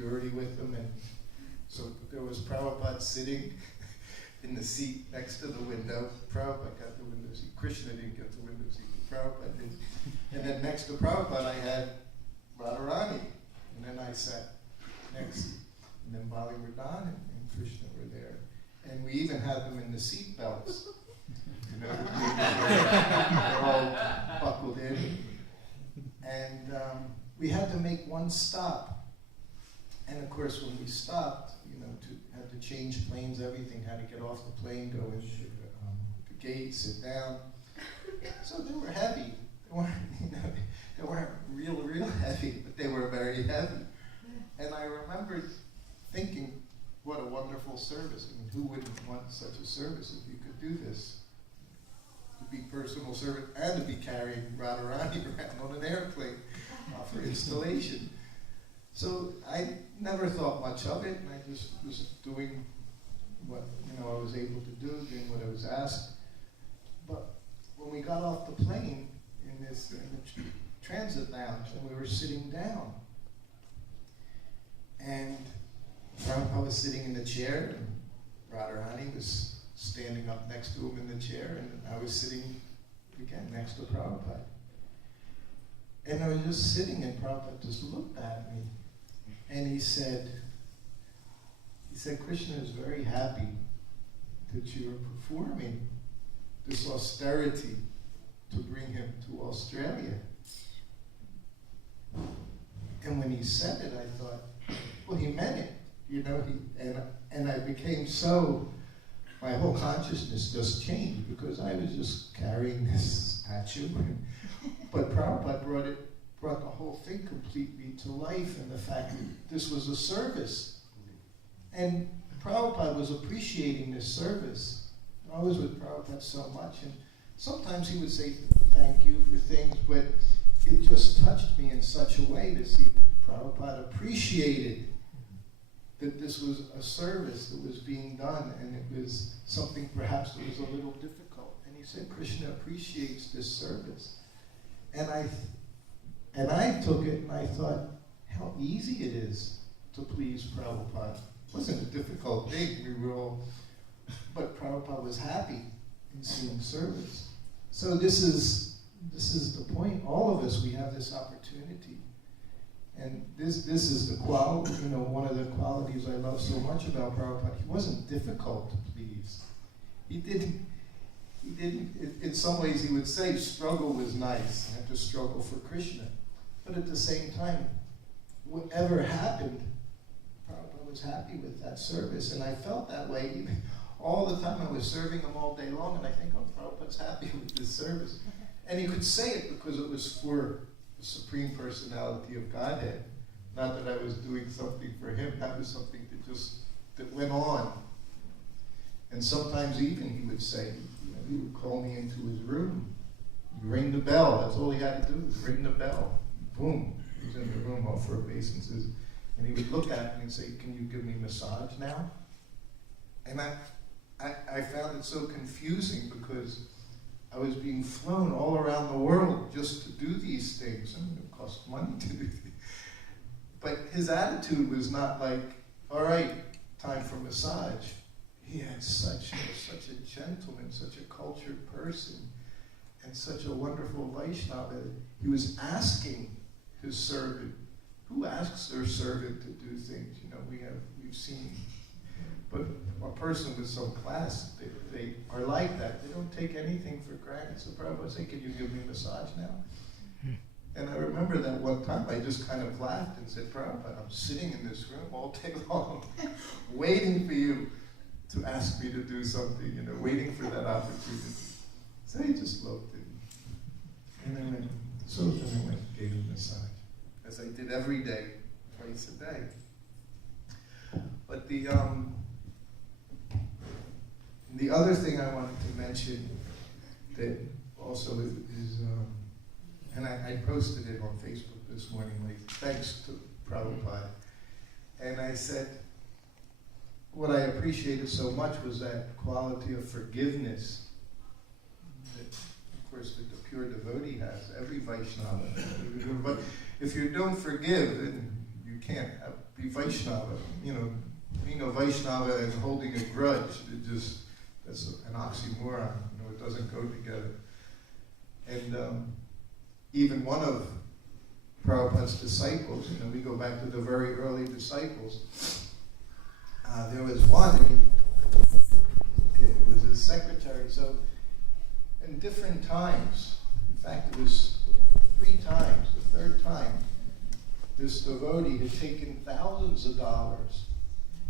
purity with them. And so there was Prabhupada sitting in the seat next to the window. Prabhupada got the window seat. Krishna didn't get the window seat, but Prabhupada did. And then next to Prabhupada, I had Radharani. And then I sat next. And then Bali Radhan and Krishna were there. And we even had them in the seat belts. You know, they're all buckled in. And we had to make one stop. And of course, when we stopped, had to change planes, everything, had to get off the plane, go into the gate, sit down. So they were heavy. They weren't real heavy, but they were very heavy. And I remember thinking, what a wonderful service. I mean, who wouldn't want such a service if you could do this? To be personal servant and to be carrying Radharani around on an airplane for installation. So I never thought much of it, and I just was doing what I was able to do, doing what I was asked. But when we got off the plane in the transit lounge, and we were sitting down, and I was sitting in the chair, and Radharani was standing up next to him in the chair, and I was sitting again next to Prabhupada. And I was just sitting, and Prabhupada just looked at me, and he said, Krishna is very happy that you are performing this austerity to bring him to Australia. And when he said it, I thought, well, he meant it, and I became my whole consciousness just changed, because I was just carrying this statue, but Prabhupada brought the whole thing completely to life, and the fact that this was a service. And Prabhupada was appreciating this service. I was with Prabhupada so much, and sometimes he would say thank you for things, but it just touched me in such a way to see that Prabhupada appreciated that this was a service that was being done, and it was something perhaps that was a little difficult. And he said, Krishna appreciates this service. And I took it and I thought, how easy it is to please Prabhupada. It wasn't a difficult thing. But Prabhupada was happy in seeing service. So this is the point. All of us, we have this opportunity. And this is the quality, one of the qualities I love so much about Prabhupada. He wasn't difficult to please. He didn't, in some ways he would say struggle was nice. I had to struggle for Krishna. But at the same time, whatever happened, Prabhupada was happy with that service. And I felt that way even all the time. I was serving him all day long, and I think, Prabhupada's happy with this service. And he could say it because it was for the Supreme Personality of Godhead. Not that I was doing something for him. That was something that went on. And sometimes even he would say, he would call me into his room. He'd ring the bell. That's all he had to do was ring the bell. Boom. He was in the room, offer obeisances. And he would look at me and say, can you give me a massage now? And I found it so confusing, because I was being flown all around the world just to do these things. I mean, it cost money to do things. But his attitude was not like, all right, time for massage. He had such a gentleman, such a cultured person, and such a wonderful Vaishnava. He was asking his servant. Who asks their servant to do things? We've seen. But a person with some class, they are like that. They don't take anything for granted. So Prabhupada said, can you give me a massage now? And I remember that one time I just kind of laughed and said, Prabhupada, I'm sitting in this room all day long, waiting for you to ask me to do something, waiting for that opportunity. So he just looked at me. And then I went and gave him a massage, as I did every day, twice a day. But the other thing I wanted to mention that also is and I posted it on Facebook this morning, thanks to Prabhupada. And I said, what I appreciated so much was that quality of forgiveness that, of course, that the pure devotee has, every Vaishnava. But if you don't forgive, then you can't be Vaishnava. Being a Vaishnava and holding a grudge, that's an oxymoron. It doesn't go together. And even one of Prabhupada's disciples, we go back to the very early disciples, there was one, and it was his secretary. So in different times, in fact it was 3 times, the 3rd time, this devotee had taken thousands of dollars.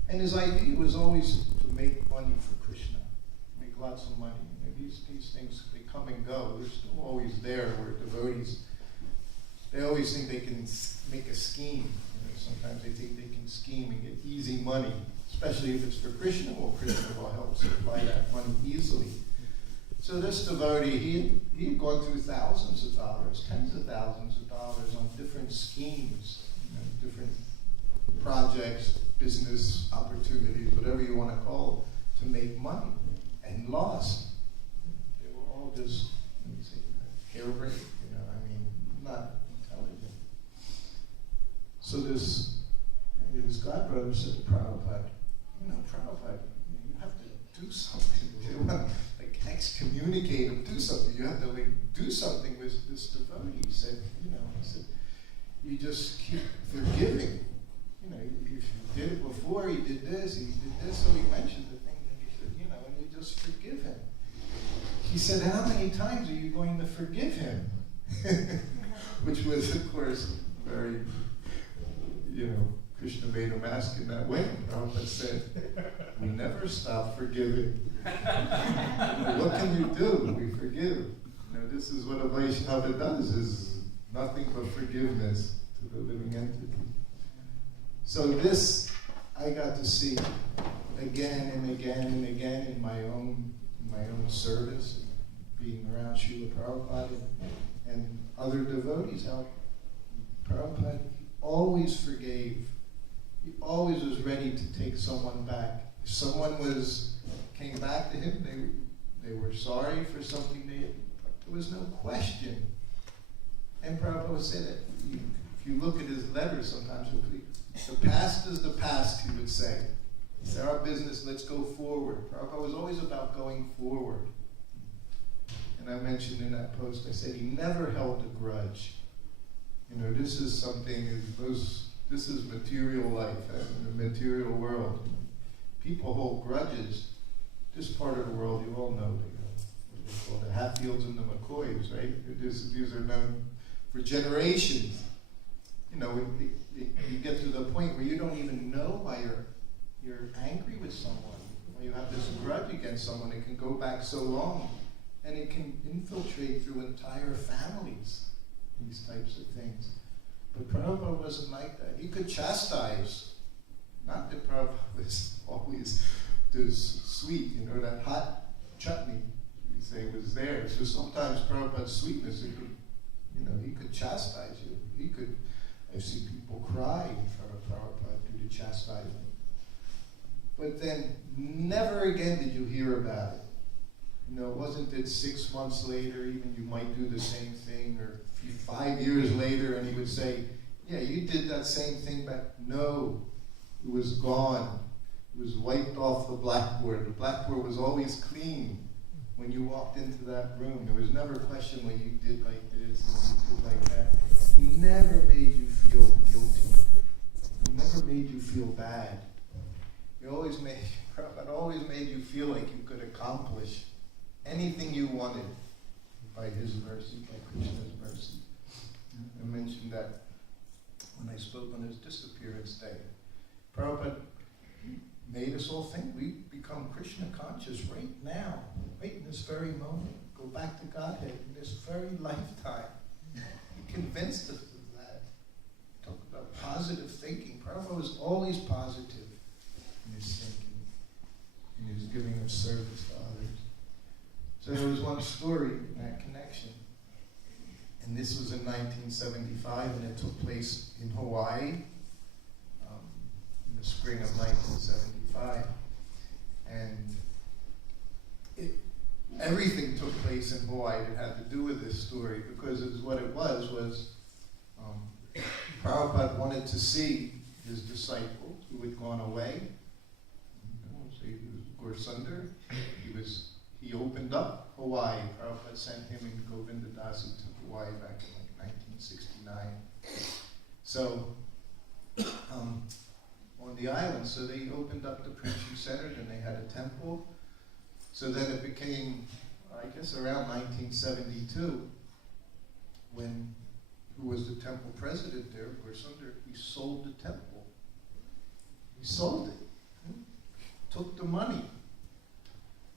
And his idea was always to make money for Krishna, make lots of money. These things, they come and go. They're still always there, where devotees, they always think they can make a scheme. Sometimes they think they can scheme and get easy money, especially if it's for Krishna. Well, Krishna will help supply that money easily. So this devotee, he had gone through thousands of dollars, tens of thousands of dollars on different schemes, different projects, business opportunities, whatever you want to call it, to make money, and lost. They were all just, harebrained, not intelligent. So this godbrother said to Prabhupada, Prabhupada, you have to do something. You want to excommunicate him, do something. You have to do something with this devotee. He said, you just keep forgiving. If you did it before, he did this, so he mentioned the thing, and he said, and you just forgive him. He said, how many times are you going to forgive him? Which was, of course, very, Krishna made him ask in that way. Prabhupada said, we never stop forgiving. What can you do? We forgive. This is what a Vaishnava does, is nothing but forgiveness to the living entity. So this I got to see again and again and again in my own service, being around Srila Prabhupada and other devotees, how Prabhupada always forgave. He always was ready to take someone back. If someone came back to him, they were sorry for something there was no question. And Prabhupada said that if you look at his letters sometimes, the past is the past, he would say. It's our business, let's go forward. Prabhupada was always about going forward. And I mentioned in that post, I said he never held a grudge. This is something, this is material life, in the material world. People hold grudges. This part of the world, you all know, what they call the Hatfields and the McCoys, right? These are known for generations. You get to the point where you don't even know why you're angry with someone, why you have this grudge against someone. It can go back so long, and it can infiltrate through entire families, these types of things. But Prabhupada wasn't like that. He could chastise. Not that Prabhupada was always this sweet, that hot chutney, we say, was there. So sometimes Prabhupada's sweetness, he could chastise you. I've seen people cry in front of Prabhupada due to chastisement. But then never again did you hear about it. It wasn't that 6 months later, even you might do the same thing, or 5 years later, and he would say, yeah, you did that same thing back. No, it was gone. It was wiped off the blackboard. The blackboard was always clean when you walked into that room. There was never a question when you did like this and you did like that. He never made you feel guilty. He never made you feel bad. Prabhupada always made you feel like you could accomplish anything you wanted by his mercy, by Krishna's mercy. I mentioned that when I spoke on his disappearance day. Prabhupada made us all think we become Krishna conscious right now, right in this very moment. Go back to Godhead in this very lifetime. He convinced us of that. Talk about positive thinking. Prabhupada was always positive in his thinking, and he was giving of service to others. So there was one story in that connection, and this was in 1975, and it took place in Hawaii in the spring of 1975. And everything took place in Hawaii that had to do with this story, because what it was Prabhupada wanted to see his disciple who had gone away. He was Gorsundar. He opened up Hawaii. Prabhupada sent him and Govinda Dasi to Hawaii back in like 1969. So, on the island, so they opened up the preaching center, and they had a temple. So then it became, I guess, around 1972, when who was the temple president there, Gorsundar, he sold the temple. He sold it. Took the money.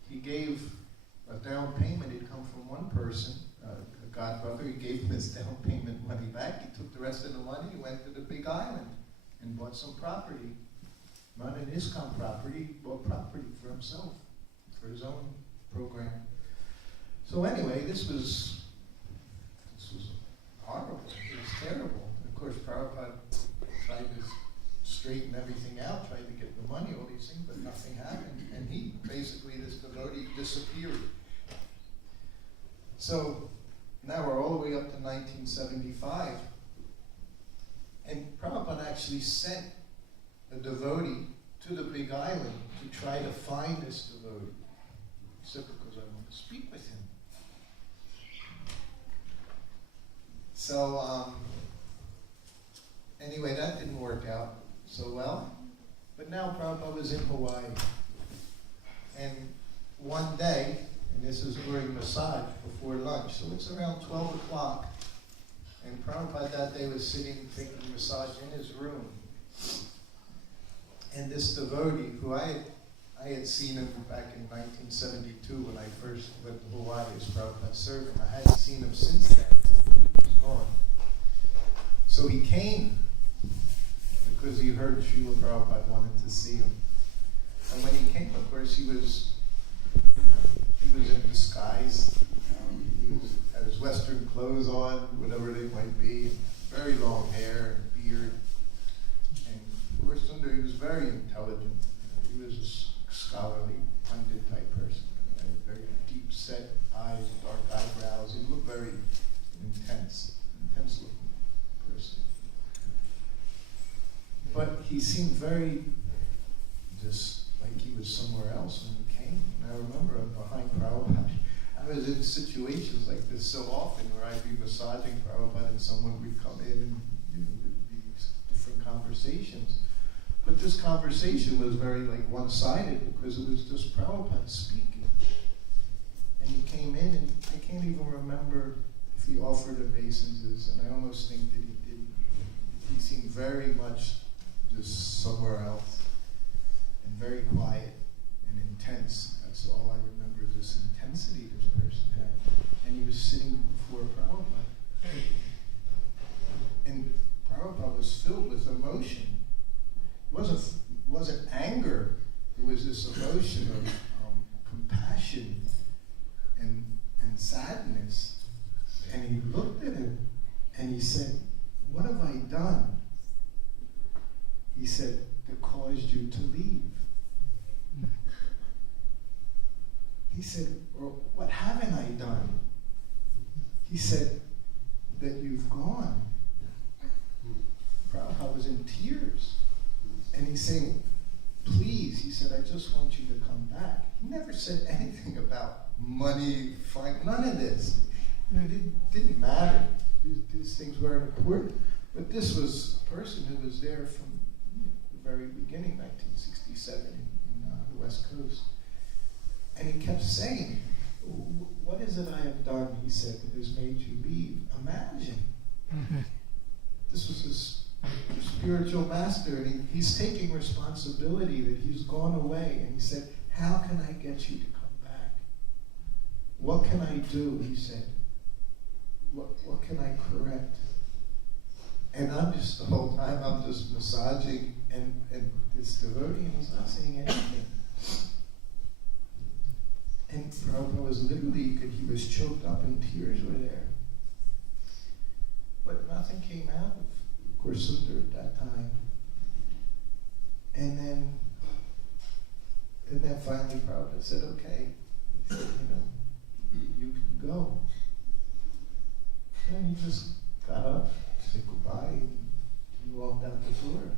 He gave a down payment. It come from one person, a godbrother. He gave him his down payment money back. He took the rest of the money. He went to the big island and bought some property. Not an ISKCON property, he bought property for himself, for his own program. So anyway, this was horrible. It was terrible. And of course, Prabhupada tried to straighten everything out, tried to get the money, all these things, but nothing happened. And he, basically, this devotee disappeared. So now we're all the way up to 1975. And Prabhupada actually sent a devotee to the big island to try to find this devotee. He said, because I want to speak with him. So, anyway, that didn't work out so well. But now Prabhupada was in Hawaii. And one day, and this is during massage before lunch, so it's around 12 o'clock. And Prabhupada that day was sitting taking massage in his room. And this devotee, who I had seen him back in 1972 when I first went to Hawaii as Prabhupada's servant. I hadn't seen him since then. He was gone. So he came because he heard Srila Prabhupada wanted to see him. And when he came, of course, he was in disguise. He had his Western clothes on, whatever they might be, very long hair and beard. And of course, Sundar, he was very intelligent. He was a scholarly, pundit type person. Very deep set eyes, dark eyebrows. He looked very intense looking person. But he seemed very just like he was somewhere else when he came. And I remember I'm behind Prabhupada. I was in situations like this so often where I'd be massaging Prabhupada and someone would come in and there'd be different conversations. But this conversation was very like one-sided because it was just Prabhupada speaking. And he came in and I can't even remember if he offered obeisances, and I almost think that he didn't. He seemed very much just somewhere else and very quiet and intense. That's all I remember, this intensity this person had. And he was sitting before Prabhupada. And Prabhupada was filled with emotion. It wasn't anger. It was this emotion of compassion and sadness. And he looked at him and he said, "What have I done?" He said, "That caused you to leave." He said, "Well, what haven't I done?" He said, "That you've gone." Prabhupada was in tears. And he's saying, "Please," he said, "I just want you to come back." He never said anything about money, none of this. It didn't matter. These things weren't important. But this was a person who was there from the very beginning, 1967, in the West Coast. And he kept saying, "What is it I have done," he said, "that has made you leave?" Imagine. This was his spiritual master, and he's taking responsibility that he's gone away. And he said, "How can I get you to come back? What can I do?" He said. What can I correct? And I'm just, the whole time, I'm just massaging and this devotee, and he's not saying anything. And Prabhupada was literally, he was choked up and tears were there. But nothing came out of Gorsundar at that time. And then finally Prabhupada said, "Okay," he said, "you can go." And he just got up, said goodbye, and he walked out the door.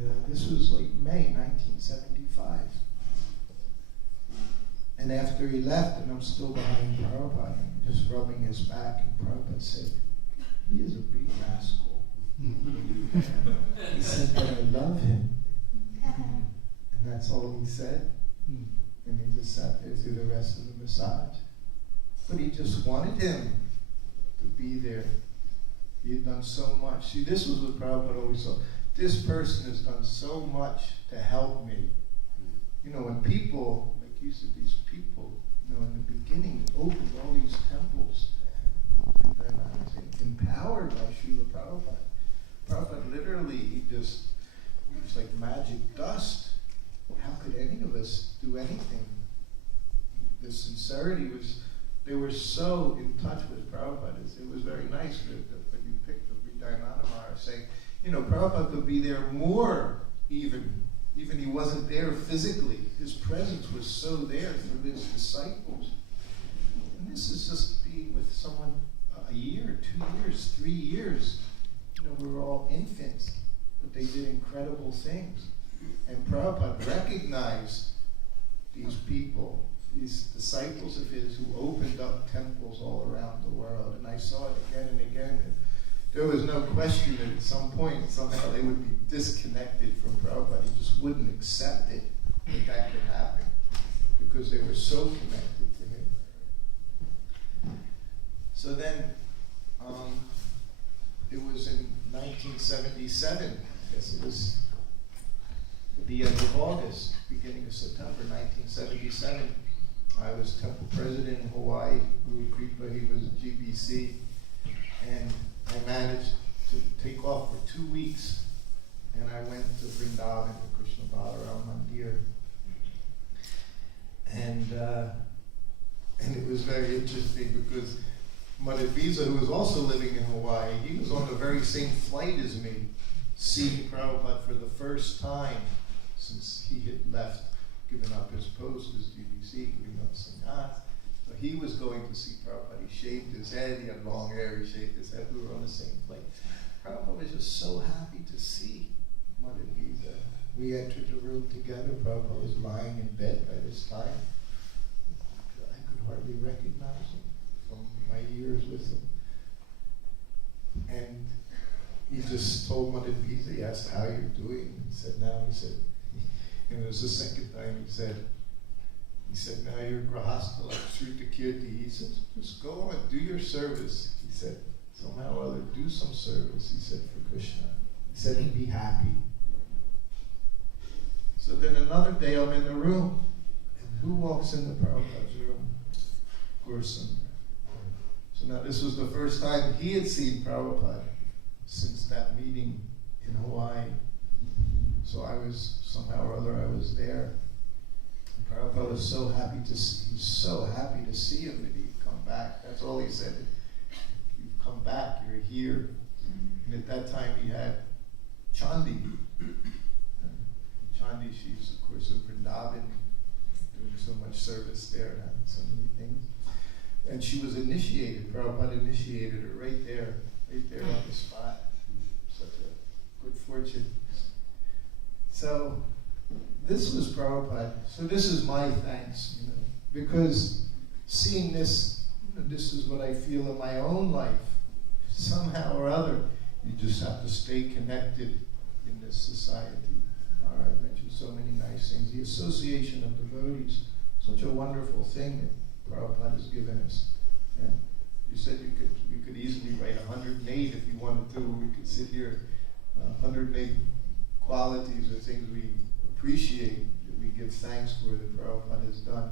And this was like May 1975. And after he left, and I'm still behind Prabhupada, just rubbing his back, and Prabhupada said, he is a big rascal. He said, but I love him. And that's all he said. And he just sat there through the rest of the massage. But he just wanted him to be there. He had done so much. See, this was what Prabhupada always saw. This person has done so much to help me. You know, when people, like you said, these people, you know, in the beginning, opened all these temples, and I was empowered by Srila Prabhupada. Prabhupada literally, he was like magic dust. How could any of us do anything? The sincerity was, they were so in touch with Prabhupada. It was very nice that you picked the Vidayanamara saying, you know, Prabhupada could be there more even he wasn't there physically. His presence was so there through his disciples. And this is just being with someone a year, 2 years, 3 years. You know, we were all infants, but they did incredible things. And Prabhupada recognized these people, these disciples of his who opened up temples all around the world. And I saw it again and again. And there was no question that at some point, somehow they would be disconnected from Prabhupada. He just wouldn't accept it, that could happen, because they were so connected to him. So then, it was in 1977, I guess it was at the end of August, beginning of September 1977. I was temple president in Hawaii. Guru Kripa, he was at GBC. And I managed to take off for 2 weeks. And I went to Vrindavan, to Krishna Balaram Mandir. And it was very interesting because Madhavisa, who was also living in Hawaii, he was on the very same flight as me, seeing Prabhupada for the first time since he had left, given up his post as GBC, giving up sannyas. So he was going to see Prabhupada. He shaved his head, he had long hair, he shaved his head. We were on the same flight. Prabhupada was just so happy to see Madhavisa. We entered the room together. Prabhupada was lying in bed by this time. I could hardly recognize him from my years with him. And he just told Madhavisa, he asked how you're doing. He said, and it was the second time he said, now you're Grahastha like Shrutakirti. He said, just go on, do your service. He said, somehow or other, do some service, he said, for Krishna. He said, and be happy. So then another day I'm in the room, and who walks into Prabhupada's room? Gursan. So now this was the first time he had seen Prabhupada since that meeting in Hawaii. So I was, somehow or other, I was there. And Prabhupada was so happy to see, he was so happy to see him that he'd come back. That's all he said. You've come back, you're here. And at that time he had Chandi. Chandi, she's of course in Vrindavan, doing so much service there and having so many things. And she was initiated, Prabhupada initiated her right there on the spot. Such a good fortune. So this was Prabhupada. So this is my thanks, you know, because seeing this, this is what I feel in my own life. Somehow or other, you just have to stay connected in this society. I've mentioned so many nice things. The association of devotees, such a wonderful thing that Prabhupada has given us. Yeah. You said you could easily write 108 if you wanted to. We could sit here, 108 qualities or things we appreciate, that we give thanks for, that Prabhupada has done.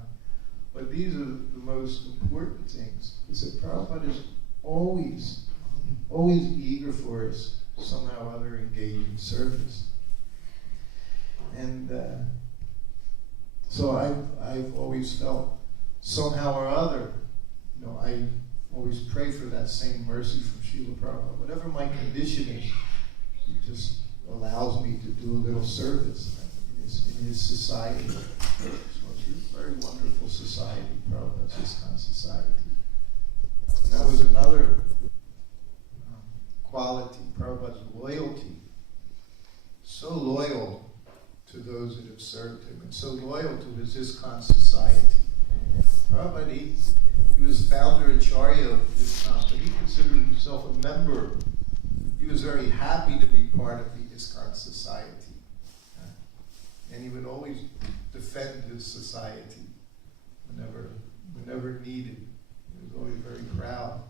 But these are the most important things, is that Prabhupada is always eager for us, somehow or other, engage in service. And so I've always felt somehow or other, you know, I always pray for that same mercy from Srila Prabhupada. Whatever my condition is, he just allows me to do a little service in his society. So it's a very wonderful society, Prabhupada's ISKCON society. That was another quality, Prabhupada's loyalty. So loyal those that have served him, and so loyal to his ISKCON society. Prabhupada, he was founder Acharya of ISKCON, but he considered himself a member. He was very happy to be part of the ISKCON society. And he would always defend his society whenever needed. He was always very proud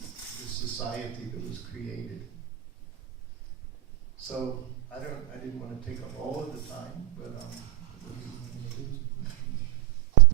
of the society that was created. So I didn't want to take up all of the time, but